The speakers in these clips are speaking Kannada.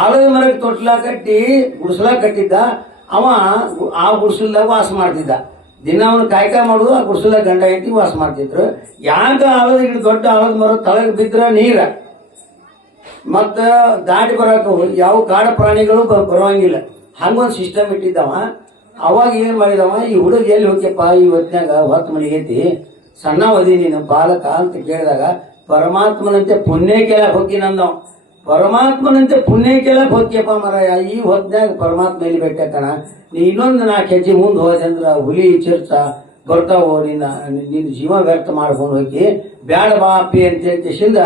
ಆಲದ ಮರಕ್ಕೆ ತೊಟ್ಲ ಕಟ್ಟಿ ಗುಡಿಸಲ ಕಟ್ಟಿದ್ದ, ಅವ ಆ ಗುಡಿಸಲ್ದಾಗ ವಾಸ ಮಾಡ್ತಿದ್ದ. ದಿನ ಅವನು ಕಾಯ್ಕ ಮಾಡುದು, ಆ ಗುಡಿಸಲ ಗಂಡ ಹೆಂಡತಿ ವಾಸ ಮಾಡ್ತಿದ್ರು. ಯಾಕ ಆಲದ ಗಿಡ ದೊಡ್ಡ ಆಲದ ಮರ ತಳಗ್ ಬಿದ್ರ ನೀರ? ಮತ್ತ ದಾಟಿ ಬರಕ ಯಾವ ಕಾಡ ಪ್ರಾಣಿಗಳು ಬರೋಂಗಿಲ್ಲ. ಹಂಗೊಂದು ಸಿಸ್ಟಮ್ ಇಟ್ಟಿದ್ದವ. ಅವಾಗ ಏನ್ ಮಾಡಿದವ, ಈ ಹುಡುಗ ಎಲ್ಲಿ ಹೋಗ್ಯಪ್ಪ, ಈ ಹೊತ್ತಿನಾಗ ಹೊತ್ತು ಮನೆಗೈತಿ ಸಣ್ಣ ನೀನು, ಬಾಲಕ ಅಂತ ಕೇಳಿದಾಗ, ಪರಮಾತ್ಮನಂತೆ ಪುಣ್ಯ ಕೇಳಕ್ ಹೋಗಿನಂದವ ಪರಮಾತ್ಮನಂತೆ ಪುಣ್ಯಕ್ಕೆಲ್ಲ ಕೇಳಕ್ ಮಾರಾಯ. ಈ ಹೊತ್ನ್ಯಾಗ ಪರಮಾತ್ಮ ಎಲ್ಲಿ ಬೆಟ್ಟಕಣ ನೀ ಇನ್ನೊಂದು ನಾಲ್ಕು ಹೆಜ್ಜೆ ಮುಂದೆ ಹೋದೆ ಅಂದ್ರ ಹುಲಿ ಚಿರ್ಚ ಬರ್ತಾವೋ ನಿನ್ನ ನಿನ್ನ ಜೀವ ವ್ಯರ್ಥ ಮಾಡ್ಕೊಂಡು ಹೋಗಿ, ಬ್ಯಾಡ ಬಾಪಿ ಅಂತ ಹೇಳ್ತಿಂದ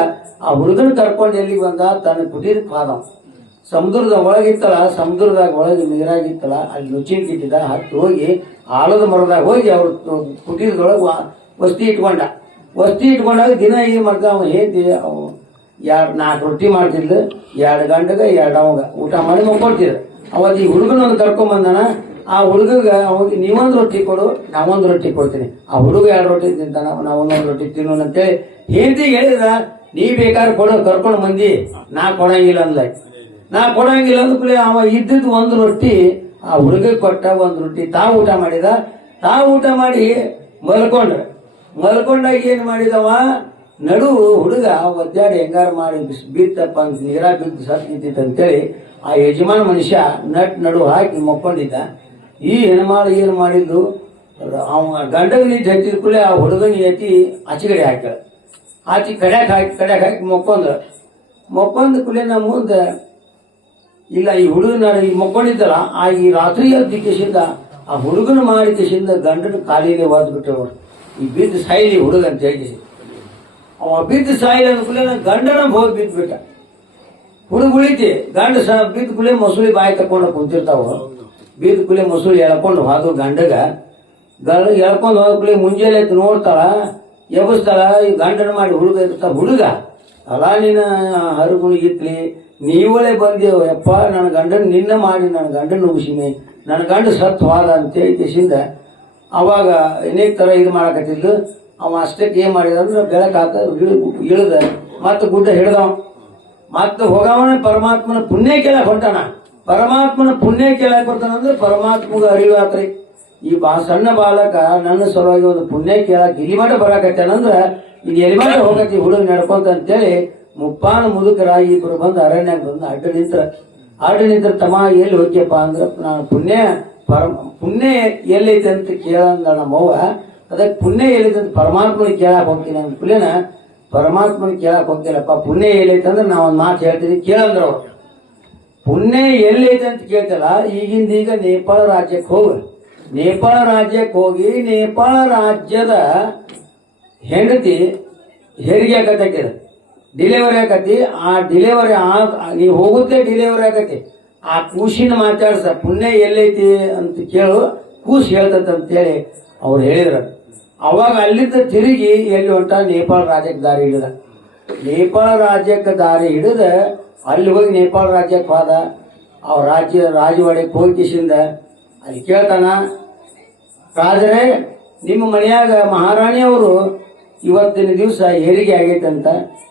ಆ ಹುಡುಗನ ಕರ್ಕೊಂಡು ಎಲ್ಲಿಗೆ ಬಂದ? ತನ್ನ ಕುಟೀರಕ್ಕೆ ಪಾದ. ಸಮುದ್ರದ ಒಳಗಿತ್ತಲ್ಲ, ಸಮುದ್ರದಾಗ ಒಳಗೆ ನೀರಾಗಿತ್ತಲ್ಲ, ಅಲ್ಲಿ ನುಚ್ಚಿನ ಕಿಟ್ಟಿದ್ದ ಹತ್ತು ಹೋಗಿ, ಆಳದ ಮರದಾಗ ಹೋಗಿ ಅವ್ರ ಕುಟೀರದೊಳಗೆ ವಸ್ತಿ ಇಟ್ಕೊಂಡ. ವಸ್ತಿ ಇಟ್ಕೊಂಡಾಗ ದಿನ ಈ ಮಾಡ್ದ ಅವನು ಹೇಳ್ತಿ ಎರಡು ನಾಲ್ಕು ರೊಟ್ಟಿ ಮಾಡ್ತಿದ್ಲು, ಎರಡು ಗಂಟೆಗೆ ಎರಡು ಅವಾಗ. ಊಟ ಮಾಡಿ ಮಕ್ಕೊಳ್ತಿದ್ರು ಅವತ್ತು ಈ ಹುಡುಗನೊಂದು ಕರ್ಕೊಂಬಂದಾನ ಆ ಹುಡುಗಗ ಅವಾಗ ನೀವೊಂದು ರೊಟ್ಟಿ ಕೊಡು, ನಾವೊಂದು ರೊಟ್ಟಿ ಕೊಡ್ತೀನಿ. ಆ ಹುಡುಗ ಎರಡು ರೊಟ್ಟಿ ತಿಂತಾನ, ನಾವು ಒಂದೊಂದು ರೊಟ್ಟಿ ತಿನ್ನೋಣ ಅಂತೇಳಿ ಹೇಳಿದ, ನೀ ಬೇಕಾದ್ರೆ ಕೊಡು, ಕರ್ಕೊಂಡು ಬಂದಿ. ನಾ ಕೊಡಂಗಿಲ್ಲ ಅಂದ್ಲ. ನಾ ಕೊಡಂಗಿಲ್ಲ ಅಂದ್ಕೂಲೆ ಅವ ಇದ್ದಿದ್ದು ಒಂದು ರೊಟ್ಟಿ. ಆ ಹುಡುಗ ಕೊಟ್ಟ ಒಂದು ರೊಟ್ಟಿ. ತಾವು ಊಟ ಮಾಡಿದ? ತಾವು ಊಟ ಮಾಡಿ ಮಲ್ಕೊಂಡ್ರ. ಮಲ್ಕೊಂಡಾಗ ಏನು ಮಾಡಿದವ? ನಡು ಹುಡುಗ ಒದ್ದಾಡಿ ಹೆಂಗಾರ ಮಾಡಿ ಬಿತ್ತಪ್ಪ ಅಂತ ನೀರ ಬಿದ್ದು ಸತ್ ನಿಂತಿತ್ತು ಅಂತೇಳಿ ಆ ಯಜಮಾನ ಮನುಷ್ಯ ನಟ್ ನಡು ಹಾಕಿ ಮಕ್ಕೊಂಡಿದ್ದ ಈ ಹೆಣ್ಮಾಳು ಏನು ಮಾಡಿದ್ದು? ಅವ ಗಂಡಗ ನೀಟ್ ಹಚ್ಚಿದ ಕೂಡಲೇ ಆ ಹುಡುಗನ ಎತ್ತಿ ಆಚೆಗಡೆ ಹಾಕ್ಯಾಳ. ಆಚೆ ಕಡ್ಯಾಕ್ ಹಾಕಿ ಕಡ್ಯಾಕ್ ಹಾಕಿ ಮಕ್ಕೊಂದ್ರ ಮಕ್ಕೊಂದ ಕೂಡಲೇ ನಮ್ಮ ಮುಂದೆ ಇಲ್ಲ, ಈ ಹುಡುಗನ ಈ ಮಕ್ಕೊಂಡಿದ್ದಲ್ಲ, ಆ ಈ ರಾತ್ರಿ ಎದ್ದ ಆ ಹುಡುಗನ ಮಾಡಿ ಗಂಡನ ಕಾಲಿಗೆ ಒದ್ದು ಈ ಬಿದ್ದು ಸೈಲಿ ಹುಡುಗ ಅಂತ ಹೇಳಿ ಅವ ಬಿದ್ದು ಸಾಯಿಲ್ ಅಂದ್ಕೂಲೆ ನನ್ನ ಗಂಡನ ಹೋಗಿ ಬಿದ್ದು ಬಿಟ್ಟ ಹುಡುಗ ಉಳಿತಿ, ಗಂಡ ಸ ಬಿದ್ದ ಕುಲೆ ಮಸೂಳಿ ಬಾಯಿ ತಕೊಂಡು ಕುಂತಿರ್ತಾವ. ಬಿದ್ದ ಕುಲೆ ಮೊಸಳಿ ಎಳ್ಕೊಂಡು ಹೋದ ಗಂಡಗ. ಗಂಡ ಎಳ್ಕೊಂಡು ಕುಳಿ ಮುಂಜಾನೆ ಎದ್ದು ನೋಡ್ತಾಳ, ಎಬ್ಬಿಸ್ತಾಳ, ಈ ಗಂಡನ ಮಾಡಿ ಹುಡುಗ ಇರ್ತಾವ ಹುಡುಗ, ಅಲ್ಲ ನಿನ್ನ ಹರುಗುಣಿಗಿತ್ಲಿ ನೀವಳೆ ಬಂದೇವು, ಯಪ್ಪ ನನ್ನ ಗಂಡನ ನಿನ್ನ ಮಾಡಿ ನನ್ನ ಗಂಡನ ನುಗ್ಸಿನಿ ನನ್ನ ಗಂಡ ಸತ್ತು ಹೋದ ಅಂತೇಳಿ ಕೇಸಿಂದ ಅವಾಗ ಅನೇಕ ತರ ಇದು ಮಾಡಕತ್ತಿದ್ದು ಅವ ಅಷ್ಟಕ್ಕೆ ಏನ್ ಮಾಡಿದ ಅಂದ್ರೆ ಬೆಳಕು ಹಾಕ ಇಳಿದ ಮತ್ತೆ ಗುಡ್ಡ ಹಿಡ್ದವ. ಮತ್ತೆ ಹೋಗವನ ಪರಮಾತ್ಮನ ಪುಣ್ಯ ಕೇಳಕ್ ಹೊಂಟಾನ. ಪರಮಾತ್ಮನ ಪುಣ್ಯ ಕೇಳಕ್ ಅಂದ್ರೆ ಪರಮಾತ್ಮಗ ಅರಿವಾತ್ರಿ ಈ ಬಾ ಸಣ್ಣ ಬಾಲಕ ನನ್ನ ಸಲುವಾಗಿ ಒಂದು ಪುಣ್ಯ ಕೇಳಕ್ ಇಲ್ಲಿ ಮಠ ಬರಾಕತ್ತಾನಂದ್ರ ಇನ್ ಎಲ್ಲಿ ಮಠ ಹೋಗತಿ ಹುಡುಗ ನಡ್ಕೊಂತ ಅಂತೇಳಿ ಮುಪ್ಪಾನ ಮುದುಕರ ಇಬ್ರು ಬಂದು ಅರಣ್ಯಾಗ ಬಂದು ಅಡ್ಡ ನಿಂತ್ರ. ಅಡ್ಡ ನಿಂತ್ರ ತಮ್ಮ ಎಲ್ಲಿ ಹೋಗ್ಯಪ್ಪ ಅಂದ್ರೆ ನಾನು ಪುಣ್ಯ ಪರಮ, ಪುಣ್ಯ ಎಲ್ಲೈತೆ ಅಂತ ಕೇಳಂದ ನಮ್ಮವ್ವ ಅದಕ್ಕೆ ಪುಣ್ಯ ಹೇಳಿದ್ರೆ ಪರಮಾತ್ಮನ ಕೇಳಕ್ ಹೋಗ್ತೀನಿ ಅಂದ ಕುಲೇನ ಪರಮಾತ್ಮನ ಕೇಳಕ್ ಹೋಗ್ತಿಲ್ಲಪ್ಪ, ಪುಣ್ಯ ಹೇಳೈತೆ ಅಂದ್ರೆ ನಾವು ಒಂದ್ ಮಾತು ಹೇಳ್ತೀನಿ ಕೇಳಂದ್ರ ಅವ್ರು. ಪುಣ್ಯ ಎಲ್ಲೈತೆ ಅಂತ ಕೇಳ್ತಲ್ಲ, ಈಗಿಂದ ಈಗ ನೇಪಾಳ ರಾಜ್ಯಕ್ಕೆ ಹೋಗು. ನೇಪಾಳ ರಾಜ್ಯಕ್ಕೆ ಹೋಗಿ ನೇಪಾಳ ರಾಜ್ಯದ ಹೆಂಡತಿ ಹೆರಿಗೆ ಆಗತ್ತಕ್ಕೆ ಡಿಲಿವರಿ ಆಕತಿ ಆ ಡಿಲಿವರಿ ಆ, ನೀವು ಹೋಗುತ್ತೆ ಡಿಲಿವರಿ ಆಗತ್ತೆ ಆ ಕೂಸಿನ ಮಾತಾಡ್ಸ, ಪುಣ್ಯ ಎಲ್ಲೈತಿ ಅಂತ ಕೇಳು ಕೂಸು ಹೇಳ್ತಂತ ಅಂತೇಳಿ ಅವ್ರು ಹೇಳಿದ್ರು. ಅವಾಗ ಅಲ್ಲಿಂದ ತಿರುಗಿ ಎಲ್ಲಿ ಹೊಂಟ? ನೇಪಾಳ ರಾಜ್ಯಕ್ಕೆ ದಾರಿ ಹಿಡಿದ. ನೇಪಾಳ ರಾಜ್ಯಕ್ಕೆ ದಾರಿ ಹಿಡಿದ ಅಲ್ಲಿ ಹೋಗಿ ನೇಪಾಳ ರಾಜ್ಯಕ್ಕೆ ಹೋದ. ಅವ್ರ ರಾಜ್ಯ ರಾಜವಾಡಿಗೆ ಹೋಗಿ ಕಿಸಿಂದ ಅಲ್ಲಿ ಕೇಳ್ತಾನ, ರಾಜರೇ, ನಿಮ್ಮ ಮನೆಯಾಗ ಮಹಾರಾಣಿಯವರು ಇವತ್ತಿನ ದಿವಸ ಹೆರಿಗೆ ಆಗೈತಂತ.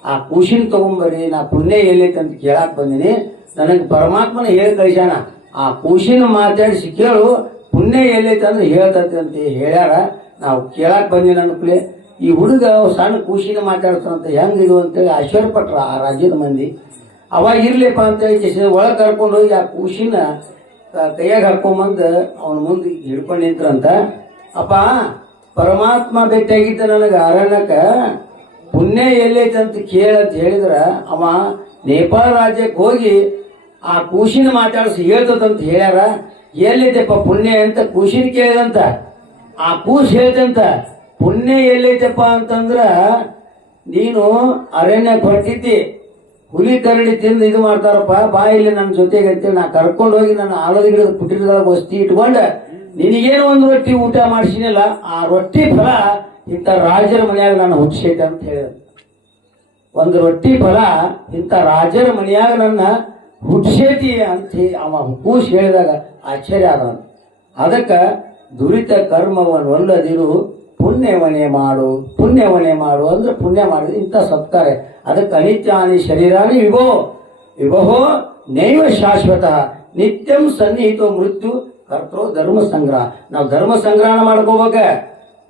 ಆ ಖುಷಿನ ತಗೊಂಬರ್ರಿ, ನಾ ಪುಣ್ಯ ಅಂತ ಕೇಳಾಕ್ ಬಂದಿನಿ. ನನಗೆ ಪರಮಾತ್ಮನ ಹೇಳಿ ಕಳಿಸ್ಯಾನ. ಆ ಖುಷಿನ ಮಾತಾಡಿಸಿ ಕೇಳು, ಪುಣ್ಯ ಎಲ್ಲೈತೆ ಅಂದ್ರೆ ಹೇಳ್ತಂತೆ ಹೇಳ್ಯಾರ. ನಾವು ಕೇಳಕ್ ಬಂದಿಲ್ಲ ಅನ್ಕಲೆ ಈ ಹುಡುಗ ಸಣ್ಣ ಖುಷಿನ ಮಾತಾಡ್ತಾನಂತ ಹೆಂಗಿದು ಅಂತೇಳಿ ಆಶ್ಚರ್ಯ ಪಟ್ರ ಆ ರಾಜ್ಯದ ಮಂದಿ. ಅವಾಗ ಇರ್ಲಿಪ್ಪ ಅಂತ ಹೇಳಿ ಒಳಗೆ ಕರ್ಕೊಂಡು ಹೋಗಿ ಆ ಖುಷಿನ ಕೈಯಾಗ ಹಾಕೊಂಬಂದು ಅವನ ಮುಂದೆ ಹಿಡ್ಕೊಂಡು ನಿಂತ್ರಂತ. ಅಪ್ಪ, ಪರಮಾತ್ಮ ಭೇಟಿಯಾಗಿದ್ದ ನನಗೆ ಅರಣ್ಯಕ್ಕ ಪುಣ್ಯ ಎಲ್ಲೈತೆ ಅಂತ ಕೇಳಂತ ಹೇಳಿದ್ರ ಅವ ನೇಪಾಳ ರಾಜ್ಯಕ್ಕೆ ಹೋಗಿ ಆ ಕೂಶಿನ ಮಾತಾಡಿಸಿ ಹೇಳ್ತದಂತ ಹೇಳ್ಯಾರ. ಎಲ್ಲೈತೆಪ್ಪ ಪುಣ್ಯ ಅಂತ ಕೂಸಿನ ಕೇಳಿದಂತ. ಆ ಕೂಸು ಹೇಳ್ತಂತ ಪುಣ್ಯ ಎಲ್ಲೈತಪ್ಪ ಅಂತಂದ್ರ ನೀನು ಅರಣ್ಯ ಹೊರಟಿದ್ದಿ ಹುಲಿ ಕರಡಿ ತಿಂದು ಇದು ಮಾಡ್ತಾರಪ್ಪ, ಬಾ ಇಲ್ಲಿ ನನ್ನ ಜೊತೆಗೆ ಅಂತೇಳಿ ನಾ ಕರ್ಕೊಂಡು ಹೋಗಿ ನನ್ನ ಆಲದ ಗಿಡದ ಪುಟಿದಾಗ ವಸ್ತಿ ಇಟ್ಕೊಂಡ, ನಿನಗೇನು ಒಂದು ರೊಟ್ಟಿ ಊಟ ಮಾಡಿಸಿನಲ್ಲ, ಆ ರೊಟ್ಟಿ ಫಲ ಇಂಥ ರಾಜರ ಮನೆಯಾಗ ನಾನು ಹುಟ್ಟಿಸೈತೆ ಅಂತ ಹೇಳಿದ ಒಂದು ರೊಟ್ಟಿ ಫಲ ಇಂಥ ರಾಜರ ಮನೆಯಾಗ ನನ್ನ ಹುಟ್ಟಿಸೈತಿ ಅಂತ ಅವ ಕೂಸ್ ಹೇಳಿದಾಗ ಆಶ್ಚರ್ಯ ಆದ ಅದಕ್ಕ ದುರಿತ ಕರ್ಮವನ್ನು ಒಲ್ಲದಿರು ಪುಣ್ಯವನೆ ಮಾಡು ಪುಣ್ಯವನೆ ಮಾಡು ಅಂದ್ರೆ ಪುಣ್ಯ ಮಾಡಿದ್ರೆ ಇಂಥ ಸತ್ಕಾರ ಅದಕ್ಕೆ ಅನಿತ್ಯಾನಿ ಶರೀರಾನಿ ವಿಭೋ ವಿಭೋ ನೈವ ಶಾಶ್ವತ. ನಿತ್ಯಂ ಸನ್ನಿಹಿತೋ ಮೃತ್ಯು ಕರ್ತೋ ಧರ್ಮ ಸಂಗ್ರಹ. ನಾವು ಧರ್ಮ ಸಂಗ್ರಹಣ ಮಾಡ್ಕೋಬೇಕ.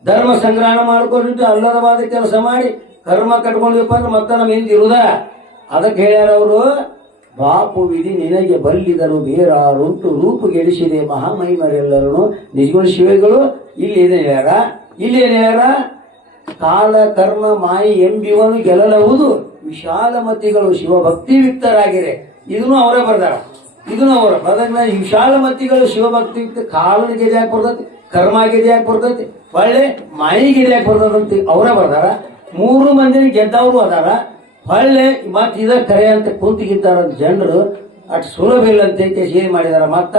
ಧರ್ಮ ಸಂಗ್ರಹಣ ಮಾಡ್ಕೊಂಡು ಅಲ್ಲದವಾದ ಕೆಲಸ ಮಾಡಿ ಕರ್ಮ ಕಟ್ಕೊಂಡಿವಪ್ಪ ಅಂದ್ರೆ ಮತ್ತೆ ನಮ್ಮ ಹಿಂದಿರುದ. ಅದಕ್ಕೆ ಹೇಳ್ಯಾರ ಅವರು ಬಾಪು ವಿಧಿ ನಿನಗೆ ಬಲ್ಲಿದರು ಬೇರಾರುಂಟು ರೂಪುಗೆಡಿಸಿದೆ ಮಹಾಮಹಿಮರೆಲ್ಲರೂ ನಿಜಗುಣ ಶಿವೆಗಳು ಇಲ್ಲಿ ಏನ್ ಹೇಳ್ಯಾರ ಇಲ್ಲಿ ಕಾಲ, ಕರ್ಮ, ಮಾಯಿ ಎಂಬಿವನು ಗೆಲ್ಲಲವುದು ವಿಶಾಲ ಮತಿಗಳು ಶಿವಭಕ್ತಿ ವಿಕ್ತರಾಗಿದೆ ಇದನ್ನು ಅವರೇ ಬರ್ದಾರ. ಇದನ್ನು ಅವರ ಬದಲ ವಿಶಾಲಮತಿಗಳು ಶಿವಭಕ್ತಿ ವಿಕ್ತ ಕಾಲನ ಗೆದೆ ಯಾಕೆ ಬರ್ತೈತಿ ಕರ್ಮ ಗೆದೆ ಯಾಕೆ ಬರ್ತೈತಿ, ಒಳ್ಳೆ ಮಾಯಿ ಗೆದೆ ಯಾಕೆ ಬರ್ತದಂತ ಅವರೇ ಬರ್ದಾರ. ಮೂರು ಮಂದಿನ ಗೆದ್ದವರು ಅದಾರ. ಹೊಳ್ಳೆ ಮತ್ತೆ ಇದ ಕರೆ ಅಂತ ಕೂತಿಗಿದ್ದಾರ ಜನರು ಅಟ್ ಸುಲಭ ಇಲ್ಲ ಅಂತ ಏನ್ ಮಾಡಿದಾರ. ಮತ್ತ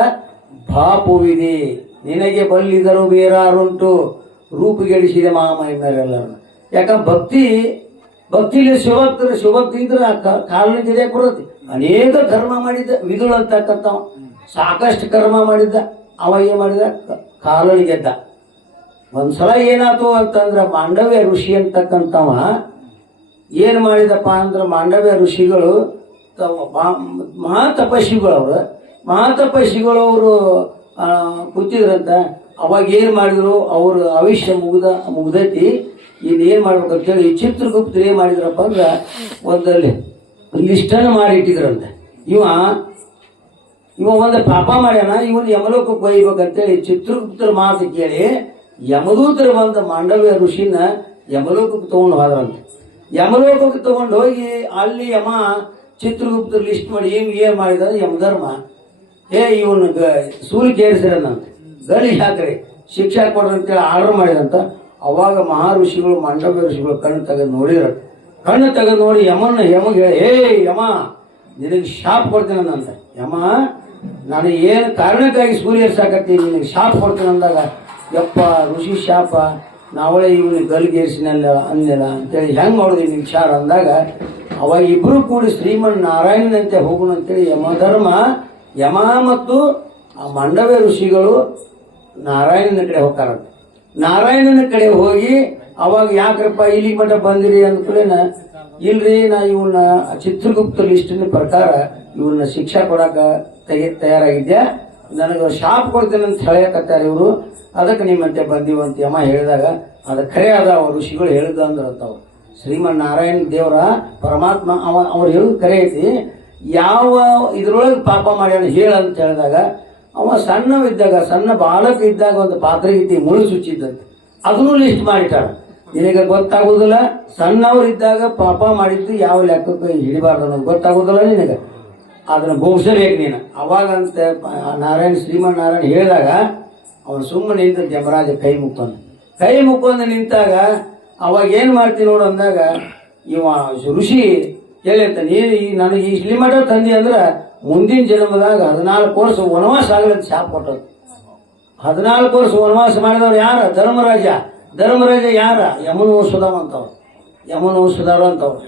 ಬಾಪುವಿದೆ, ನಿನಗೆ ಬಲ್ಲಿದರು ಬೇರಾರುಂಟು. ರೂಪುಗೆಡಿಸಿದೆ ಮಹಾಮಹಿಮರೆಲ್ಲರನ್ನು ಯಾಕಂದ್ರೆ ಭಕ್ತಿ, ಭಕ್ತಿಲಿ ಶಿವಭಕ್ತರು ಶಿವಭಕ್ತಿ ಇದ್ರೆ ಆ ಕ- ಬರುತ್ತೆ ಅನೇಕ ಕರ್ಮ ಮಾಡಿದ್ದ ವಿದುಳು ಅಂತಕ್ಕಂಥವ. ಸಾಕಷ್ಟು ಕರ್ಮ ಮಾಡಿದ್ದ ಅವ ಏನ್ ಮಾಡಿದ ಕ- ಕಾಲನಿ ಗೆದ್ದ. ಒಂದ್ಸಲ ಏನಾಯ್ತು ಅಂತಂದ್ರೆ ಮಾಂಡವ್ಯ ಋಷಿ ಅಂತಕ್ಕಂಥವ ಏನ್ ಮಾಡಿದಪ್ಪ ಅಂದ್ರೆ ಮಾಂಡವ್ಯ ಋಷಿಗಳು ತಮ್ಮ ಮಹಾ- ಮಹಾ ತಪಸ್ವಿಗಳು ಅವರು. ಮಹಾ ತಪಸ್ವಿಗಳು ಅವರು ಕೂತಿದ್ರಂತ. ಅವಾಗ ಏನು ಮಾಡಿದ್ರು? ಅವರು ಆವಿಷ್ಯ ಮುಗ್ದ, ಮುಗ್ದೈತಿ. ಇನ್ ಏನ್ ಮಾಡ್ಬೇಕಂತೇಳಿ ಚಿತ್ರಗುಪ್ತರು ಏನ್ ಮಾಡಿದ್ರಪ್ಪ ಅಂದ್ರೆ ಒಂದಲ್ಲಿ ಲಿಸ್ಟನ್ನು ಮಾಡಿ ಇಟ್ಟಿದ್ರಂತೆ ಇವ ಇವ ಒಂದು ಪಾಪ ಮಾಡ್ಯಾನ, ಇವನು ಯಮಲೋಕಕ್ಕೆ ಒಯ್ಬೇಕಂತೇಳಿ ಚಿತ್ರಗುಪ್ತರ ಮಾತು ಕೇಳಿ ಯಮದೂತರು ಬಂದ ಮಾಂಡವ್ಯ ಋಷಿನ ಯಮಲೋಕಕ್ಕೆ ತಗೊಂಡು ಹೋದ್ರಂತೆ. ಯಮಲೋಕಕ್ಕೆ ತಗೊಂಡು ಹೋಗಿ ಅಲ್ಲಿ ಯಮ ಚಿತ್ರಗುಪ್ತರು ಲಿಸ್ಟ್ ಮಾಡಿ ಹಿಂಗ್ ಏನು ಮಾಡಿದ ಯಮಧರ್ಮ ಏ, ಇವನು ಸೂರ್ಯ ಏರಿಸಿರಂತ ಗಳಿ ಹಾಕ್ರಿ ಶಿಕ್ಷೆ ಕೊಡ್ರಿ ಅಂತೇಳಿ ಆರ್ಡರ್ ಮಾಡಿದಂತ ಅವಾಗ ಮಹಾ ಋಷಿಗಳು ಮಾಂಡವ್ಯ ಋಷಿಗಳು ಕಣ್ಣು ತೆಗೆದು ನೋಡಿರ ಕಣ್ಣು ತೆಗೆದು ನೋಡಿ ಯಮನ ಯಮಗೆ ಹೇಳಿ, ಏ, ಯಮ, ನಿನಗೆ ಶಾಪ್ ಕೊಡ್ತೀನಿ ಅಂದಂತ. ಯಮ, ನಾನು ಏನು ಕಾರಣಕ್ಕಾಗಿ ಸೂರ್ಯ ಸಾಕತ್ತೀನಿ ನಿನಗೆ ಶಾಪ್ ಕೊಡ್ತೀನಿ ಅಂದಾಗ, ಯಪ್ಪ, ಋಷಿ ಶಾಪ ನಾವಳೆ ಇವನಿಗೆ ಗಲ್ಗೇರಿಸಿನಲ್ಲ ಅಂದಿಲ್ಲ ಅಂತೇಳಿ ಹೆಂಗ್ ಮಾಡೋದು ನಿನ್ ವಿಚಾರ ಅಂದಾಗ, ಅವಾಗ ಇಬ್ರು ಕೂಡಿ ಶ್ರೀಮನ್ ನಾರಾಯಣನಂತೆ ಹೋಗೋಣ ಅಂತೇಳಿ ಯಮಧರ್ಮ ಯಮ ಮತ್ತು ಆ ಮಂಡವೆ ಋಷಿಗಳು ನಾರಾಯಣನ ಕಡೆ ಹೋಗ್ತಾರಂತೆ. ನಾರಾಯಣನ ಕಡೆ ಹೋಗಿ ಅವಾಗ ಯಾಕ್ರಪ್ಪ ಇಲ್ಲಿ ಮಟ್ಟ ಬಂದಿರಿ ಅಂದ್ಕೂಲೇನ ಇಲ್ರಿ ನಾ ಇವನ್ನ ಚಿತ್ರಗುಪ್ತ ಲಿಸ್ಟಿನ ಪ್ರಕಾರ ಇವನ್ನ ಶಿಕ್ಷಾ ಕೊಡಕ ತೆಗೆ ತಯಾರಾಗಿದ್ಯಾ? ನನಗೆ ಶಾಪ್ ಕೊಡ್ತೇನೆ ಅಂತ ಹೇಳಕತ್ತಾರ ಇವರು. ಅದಕ್ಕೆ ನಿಮ್ಮಂತೆ ಬಂದೀವಿ ಅಂತ ಯಮ ಹೇಳಿದಾಗ, ಅದು ಖರೆ ಅದ ಅವ ಋಷಿಗಳು ಹೇಳಿದ ಅಂದ್ರಂತವ್ ಶ್ರೀಮನ್ ನಾರಾಯಣ ದೇವರ ಪರಮಾತ್ಮ ಅವ ಅವ್ರು ಹೇಳುದು ಕರೆ ಐತಿ. ಯಾವ ಇದ್ರೊಳಗೆ ಪಾಪ ಮಾಡ್ಯಾನ ಹೇಳ ಅಂತ ಹೇಳಿದಾಗ, ಅವ ಸಣ್ಣವಿದ್ದಾಗ, ಸಣ್ಣ ಬಾಲಕ ಇದ್ದಾಗ ಒಂದು ಪಾತ್ರೆ ಇದ್ದಿ ಮುಳು ಸುಚ್ಚಿದ್ದಂತೆ. ಅದನ್ನು ಲಿಸ್ಟ್ ಮಾಡಿಟ್ಟಾರ. ನಿನಗೆ ಗೊತ್ತಾಗುದಿಲ್ಲ, ಸಣ್ಣವರಿದ್ದಾಗ ಪಾಪ ಮಾಡಿದ್ದು ಯಾವ ಲೆಕ್ಕಕ್ಕೆ ಹಿಡಿಬಾರ್ದು ಅನ್ನೋದು ಗೊತ್ತಾಗುದಿಲ್ಲ ನಿನಗೆ. ಅದನ್ನ ಬಹುಸಬೇಕು ನೀನು. ಅವಾಗಂತ ನಾರಾಯಣ ಶ್ರೀಮನ್ ನಾರಾಯಣ ಹೇಳಿದಾಗ ಅವನು ಸುಮ್ಮನೆ ನಿಂತ ಜಮರಾಜ ಕೈ ಮುಕ್ಕೊಂಡು ಕೈ ಮುಕ್ಕೊಂಡು ನಿಂತಾಗ ಅವಾಗ ಏನು ಮಾಡ್ತೀನಿ ನೋಡು ಅಂದಾಗ, ಇವ ಋಷಿ ಹೇಳಿರ್ತ ನೀನು ಈ ನನಗೆ ಈ ಶ್ರೀಮಠ ಮಠ ತಂದಿ ಅಂದ್ರೆ ಮುಂದಿನ ಜನ್ಮದಾಗ ಹದಿನಾಲ್ಕು ವರ್ಷ ವನವಾಸ ಆಗಲಂತ ಶಾಪ್ ಕೊಟ್ಟದ್ದು ಹದಿನಾಲ್ಕು ವರ್ಷ ವನವಾಸ ಮಾಡಿದವ್ರು ಯಾರ? ಧರ್ಮರಾಜ. ಧರ್ಮರಾಜ ಯಾರ? ಯಮನ ಸುಧಾಮ ಅಂತವ್ರು. ಯಮನ ಸುಧಾರ ಅಂತವ್ರು.